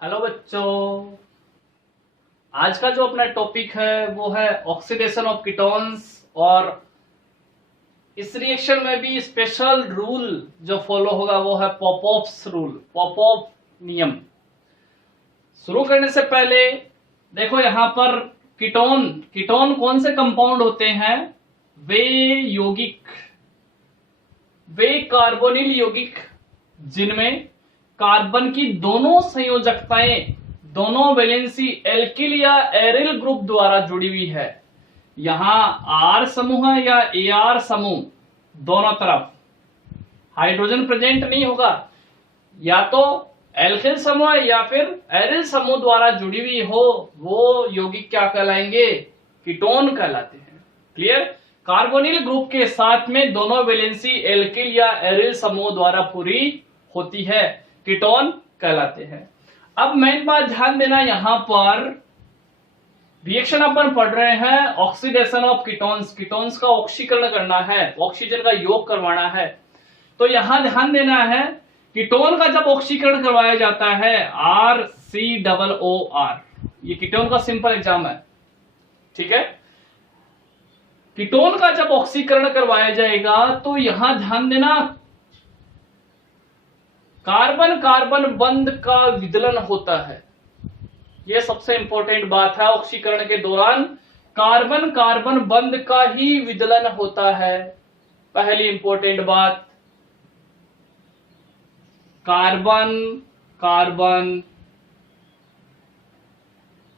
Hello बच्चों, आज का जो अपना टॉपिक है वो है ऑक्सीडेशन ऑफ कीटोन्स। और इस रिएक्शन में भी स्पेशल रूल जो फॉलो होगा वो है पॉपऑफ्स रूल, पॉपऑफ नियम। शुरू करने से पहले देखो यहाँ पर कीटोन कीटोन कौन से कंपाउंड होते हैं? वे यौगिक, वे कार्बोनिल यौगिक जिनमें कार्बन की दोनों संयोजकताएं, दोनों वैलेंसी एल्किल या एरिल ग्रुप द्वारा जुड़ी हुई है। यहां आर समूह या एआर समूह दोनों तरफ हाइड्रोजन प्रेजेंट नहीं होगा। या तो एल्किल समूह या फिर एरिल समूह द्वारा जुड़ी हुई हो, वो यौगिक क्या कहलाएंगे? कीटोन कहलाते हैं। क्लियर? कार्बोनिल ग्रुप के साथ में दोनों वैलेंसी एल्किल या एरिल समूह द्वारा पूरी होती है, कीटोन कहलाते हैं। अब मेन बात ध्यान देना, यहां पर रिएक्शन अपन पढ़ रहे हैं ऑक्सीडेशन ऑफ कीटोन्स। कीटोन्स का ऑक्सीकरण करना है, ऑक्सीजन का योग करवाना है। तो यहां ध्यान देना है, कीटोन का जब ऑक्सीकरण करवाया जाता है RCOOR, ये कीटोन का सिंपल एग्जाम है, ठीक है। कीटोन का जब ऑक्सीकरण करवाया जाएगा तो यहां ध्यान देना, कार्बन कार्बन बंध का विदलन होता है। यह सबसे इंपॉर्टेंट बात है। ऑक्सीकरण के दौरान कार्बन कार्बन बंध का ही विदलन होता है। पहली इंपॉर्टेंट बात, कार्बन कार्बन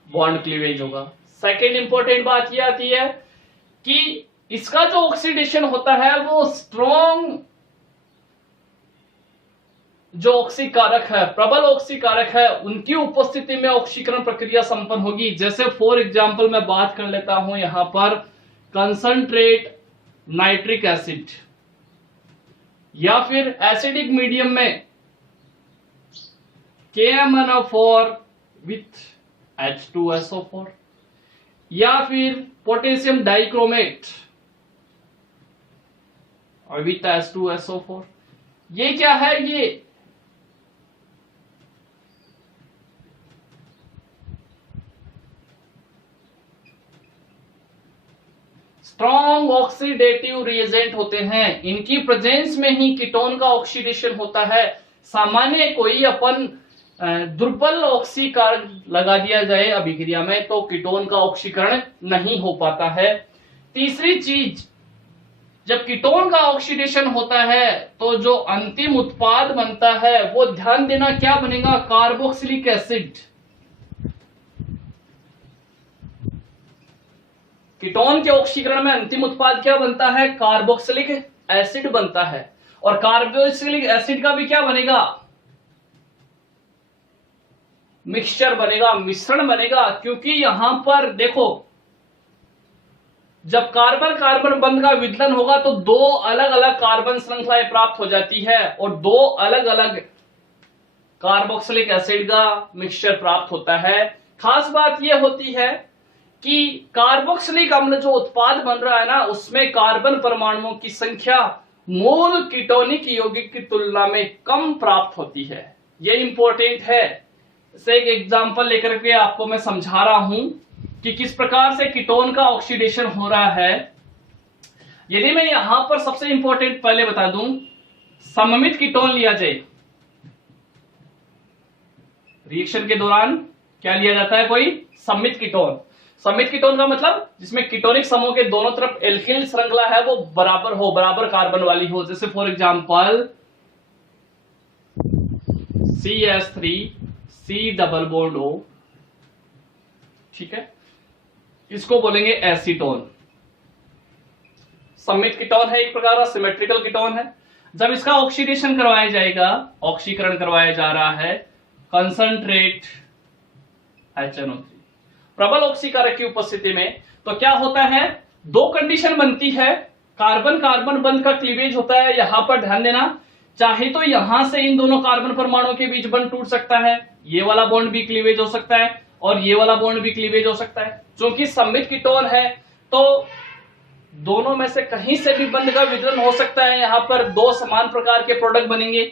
बॉन्ड क्लीवेज होगा। सेकेंड इंपॉर्टेंट बात यह आती है कि इसका जो ऑक्सीडेशन होता है वो स्ट्रॉन्ग जो ऑक्सीकारक है, प्रबल ऑक्सीकारक है, उनकी उपस्थिति में ऑक्सीकरण प्रक्रिया संपन्न होगी। जैसे फॉर एग्जांपल मैं बात कर लेता हूं यहां पर कंसंट्रेट नाइट्रिक एसिड, या फिर एसिडिक मीडियम में KMnO4 विथ H2SO4, या फिर पोटेशियम डाइक्रोमेट और विथ H2SO4। ये क्या है? ये स्ट्रॉन्ग ऑक्सीडेटिव रिएजेंट होते हैं। इनकी प्रेजेंस में ही कीटोन का ऑक्सीडेशन होता है। सामान्य कोई अपन दुर्बल ऑक्सीकारक लगा दिया जाए अभिक्रिया में तो कीटोन का ऑक्सीकरण नहीं हो पाता है। तीसरी चीज, जब कीटोन का ऑक्सीडेशन होता है तो जो अंतिम उत्पाद बनता है वो ध्यान देना क्या बनेगा? Carboxylic acid. कीटोन के ऑक्सीकरण में अंतिम उत्पाद क्या बनता है? कार्बोक्सिलिक एसिड बनता है। और कार्बोक्सिलिक एसिड का भी क्या बनेगा? मिक्सचर बनेगा, मिश्रण बनेगा। क्योंकि यहां पर देखो, जब कार्बन कार्बन बंध का विदलन होगा तो दो अलग अलग कार्बन श्रृंखलाएं प्राप्त हो जाती है और दो अलग अलग कार्बोक्सिलिक एसिड का मिक्सचर प्राप्त होता है। खास बात यह होती है कि कार्बोक्सिलिक अम्ल जो उत्पाद बन रहा है ना, उसमें कार्बन परमाणुओं की संख्या मूल कीटोनिक यौगिक की तुलना में कम प्राप्त होती है। यह इंपॉर्टेंट है। इसे एक एग्जांपल लेकर के आपको मैं समझा रहा हूं कि किस प्रकार से कीटोन का ऑक्सीडेशन हो रहा है। यदि मैं यहां पर सबसे इंपॉर्टेंट पहले बता दूं, सममित कीटोन लिया जाए, रिएक्शन के दौरान क्या लिया जाता है? कोई सममित कीटोन। सममित कीटोन का मतलब जिसमें कीटोनिक समूह के दोनों तरफ एल्किल श्रृंखला है वो बराबर हो, बराबर कार्बन वाली हो। जैसे for example CH3 C double bond O, ठीक है, इसको बोलेंगे एसीटोन। सममित कीटोन है, एक प्रकार का सिमेट्रिकल कीटोन है। जब इसका ऑक्सीडेशन करवाया जाएगा, ऑक्सीकरण करवाया जा रहा है कंसंट्रेट HNO3 प्रबल ऑक्सीकारक की उपस्थिति में, तो क्या होता है? दो कंडीशन बनती है। कार्बन कार्बन बंध का क्लीवेज होता है। यहां पर ध्यान देना, चाहे तो यहां से इन दोनों कार्बन परमाणुओं के बीच बंध टूट सकता है, ये वाला बॉन्ड भी क्लीवेज हो सकता है और ये वाला बॉन्ड भी क्लीवेज हो सकता है। क्योंकि सममित कीटोन है तो दोनों में से कहीं से भी बंध का वितरण हो सकता है। यहां पर दो समान प्रकार के प्रोडक्ट बनेंगे।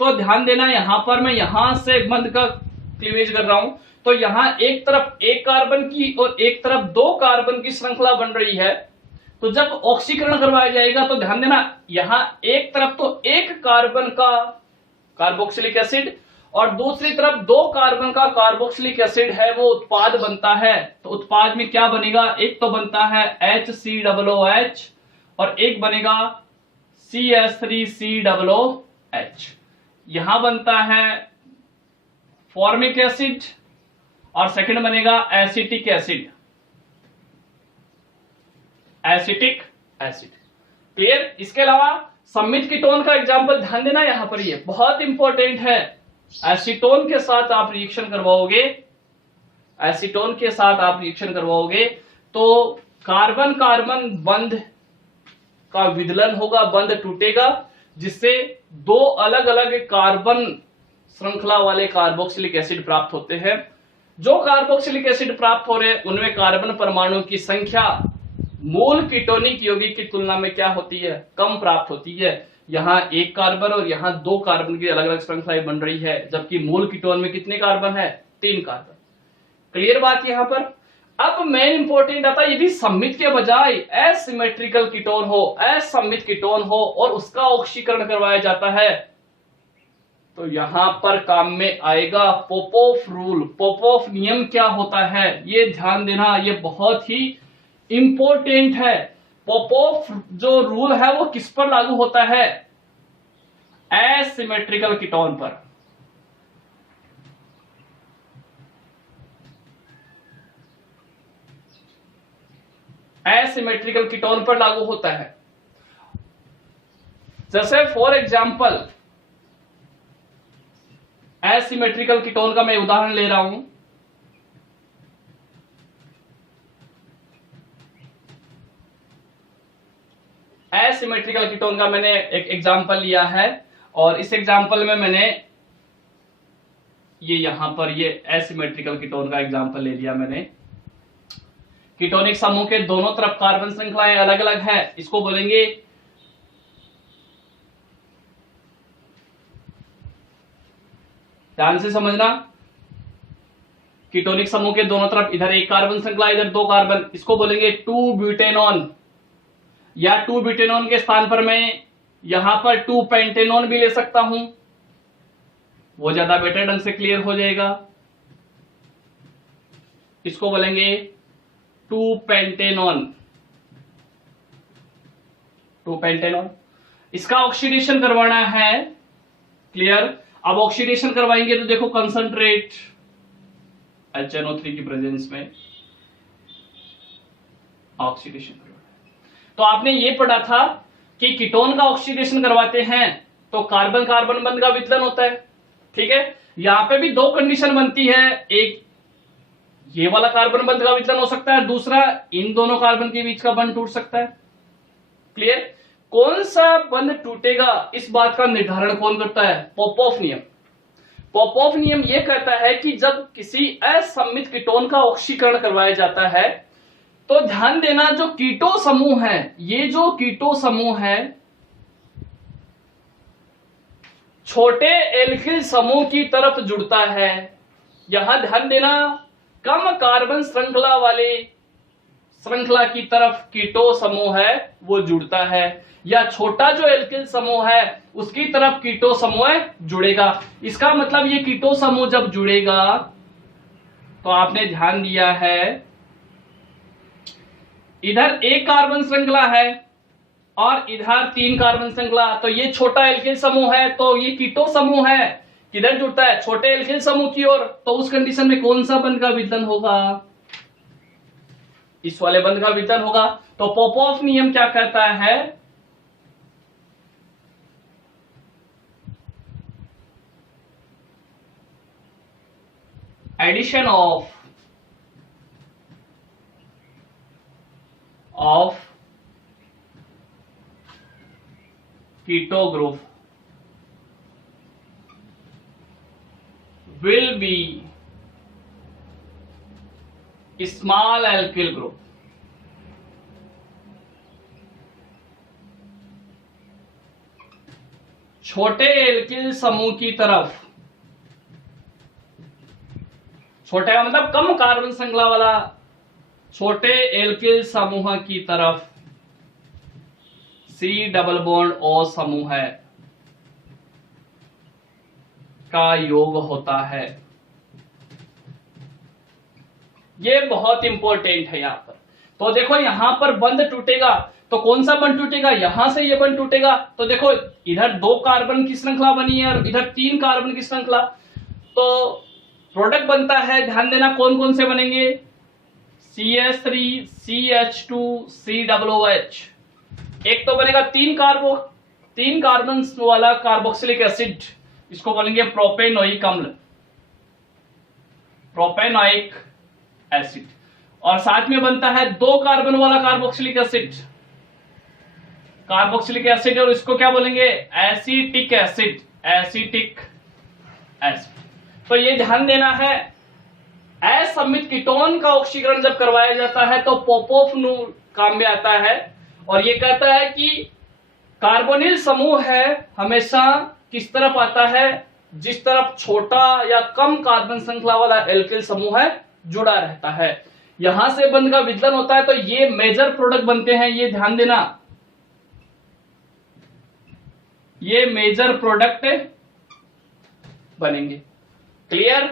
तो ध्यान देना, यहां पर मैं यहां से बंध का क्लीवेज कर रहा हूं, तो यहां एक तरफ एक कार्बन की और एक तरफ दो कार्बन की श्रृंखला बन रही है। तो जब ऑक्सीकरण करवाया जाएगा तो ध्यान देना, यहां एक तरफ तो एक कार्बन का कार्बोक्सिलिक एसिड और दूसरी तरफ दो कार्बन का कार्बोक्सिलिक एसिड है, वो उत्पाद बनता है। तो उत्पाद में क्या बनेगा, एक तो बनता है HCOOH और एक बनेगा CS3COOH। यहां बनता है फॉर्मिक एसिड और सेकंड बनेगा acetic acid, acetic acid. Clear. इसके अलावा सममित कीटोन का एग्जांपल ध्यान देना, यहां पर ये बहुत इंपॉर्टेंट है। एसीटोन के साथ आप रिएक्शन करवाओगे, एसीटोन के साथ आप रिएक्शन करवाओगे तो कार्बन कार्बन बंध का विदलन होगा, बंध टूटेगा, जिससे दो अलग अलग कार्बन श्रृंखला वाले कार्बोक्सिलिक एसिड प्राप्त होते हैं। जो कार्बोक्सिलिक एसिड प्राप्त हो रहे हैं उनमें कार्बन परमाणु की संख्या मूल कीटोनिक यौगिक की तुलना में क्या होती है, कम प्राप्त होती है। यहां एक कार्बन और यहां दो कार्बन की अलग अलग श्रृंखलाएं बन रही है, जबकि मूल कीटोन में कितने कार्बन है, 3 कार्बन। क्लियर बात यहां पर। अब मेन इंपॉर्टेंट आता है, यदि सममित के बजाय एसिमेट्रिकल कीटोन हो, असममित कीटोन हो और उसका ऑक्सीकरण करवाया जाता है, तो यहां पर काम में आएगा पोपोफ रूल। पोपोफ नियम क्या होता है, ये ध्यान देना, ये बहुत ही इंपॉर्टेंट है। पोपोफ जो रूल है वो किस पर लागू होता है, एसिमेट्रिकल कीटोन पर। एसिमेट्रिकल कीटोन पर लागू होता है। जैसे फॉर एग्जांपल एसिमेट्रिकल कीटोन का मैं उदाहरण ले रहा हूं, एसिमेट्रिकल कीटोन का मैंने एक एग्जांपल लिया है और इस एग्जांपल में मैंने ये यहां पर ये एसिमेट्रिकल कीटोन का एग्जांपल ले लिया मैंने। कीटोनिक समूह के दोनों तरफ कार्बन श्रृंखलाएं अलग अलग है, इसको बोलेंगे ध्यान से समझना, कीटोनिक समूह के दोनों तरफ इधर एक कार्बन श्रृंखला इधर दो कार्बन, इसको बोलेंगे 2 ब्यूटेनॉन, या 2 ब्यूटेनॉन के स्थान पर मैं यहां पर 2 पेंटेनॉन भी ले सकता हूं, वो ज्यादा बेटर ढंग से क्लियर हो जाएगा। इसको बोलेंगे 2 पेंटेनॉन, 2 पेंटेनॉन। इसका ऑक्सीडेशन करवाना है, क्लियर। अब ऑक्सीडेशन करवाएंगे तो देखो कंसंट्रेट HNO3 की प्रेजेंस में ऑक्सीडेशन करवाना। तो आपने ये पढ़ा था कि कीटोन का ऑक्सीडेशन करवाते हैं तो कार्बन कार्बन बंध का विचलन होता है, ठीक है। यहां पे भी दो कंडीशन बनती है, एक ये वाला कार्बन बंध का विचलन हो सकता है, दूसरा इन दोनों कार्बन के बीच का बंध टूट सकता है। क्लियर। कौन सा बंध टूटेगा इस बात का निर्धारण कौन करता है, पोपोफ नियम। पोपोफ नियम यह कहता है कि जब किसी असममित कीटोन का ऑक्सीकरण करवाया जाता है तो ध्यान देना, जो कीटो समूह है, ये जो कीटो समूह है छोटे एल्किल समूह की तरफ जुड़ता है। यहां ध्यान देना, कम कार्बन श्रृंखला वाले श्रृंखला की तरफ कीटो समूह है वो जुड़ता है, या छोटा जो एल्किल समूह है उसकी तरफ कीटो समूह जुड़ेगा। इसका मतलब ये कीटो समूह जब जुड़ेगा तो आपने ध्यान दिया है इधर एक कार्बन श्रृंखला है और इधर 3 कार्बन श्रृंखला, तो ये छोटा एल्किल समूह है, तो ये कीटो समूह है, किधर जुड़ता है, छोटे एल्किल समूह की ओर। तो उस कंडीशन में कौन सा बंध का विचलन होगा, इस वाले बंध का विचलन होगा। तो पोपोफ नियम क्या कहता है, addition of keto group will be small alkyl group। छोटे एल्किल समूह की तरफ छोटे का मतलब कम कार्बन श्रृंखला वाला छोटे एल्किल समूह की तरफ C डबल बॉन्ड O समूह का योग होता है। ये बहुत इंपॉर्टेंट है यहां पर। तो देखो यहां पर बंध टूटेगा तो कौन सा बंध टूटेगा, यहां से ये बंध टूटेगा। तो देखो इधर 2 कार्बन की श्रृंखला बनी है और इधर 3 कार्बन की श्रृंखला, तो प्रोडक्ट बनता है, ध्यान देना कौन कौन से बनेंगे, CH3 CH2 COOH। एक तो बनेगा 3 कार्बन वाला कार्बोक्सिलिक एसिड, इसको बोलेंगे प्रोपेनोइक अम्ल, प्रोपेनोइक एसिड। और साथ में बनता है 2 कार्बन वाला कार्बोक्सिलिक एसिड, और इसको क्या बोलेंगे, एसिटिक एसिड, एसिटिक एसिड। तो ये ध्यान देना है, असममित कीटोन का ऑक्सीकरण जब करवाया जाता है तो पोपोफ काम में आता है, और ये कहता है कि कार्बोनिल समूह है हमेशा किस तरफ आता है, जिस तरफ छोटा या कम कार्बन श्रृंखला वाला एल्किल समूह है जुड़ा रहता है। यहां से बंध का विदलन होता है तो ये मेजर प्रोडक्ट बनते हैं, ये ध्यान देना, ये मेजर प्रोडक्ट बनेंगे। क्लियर।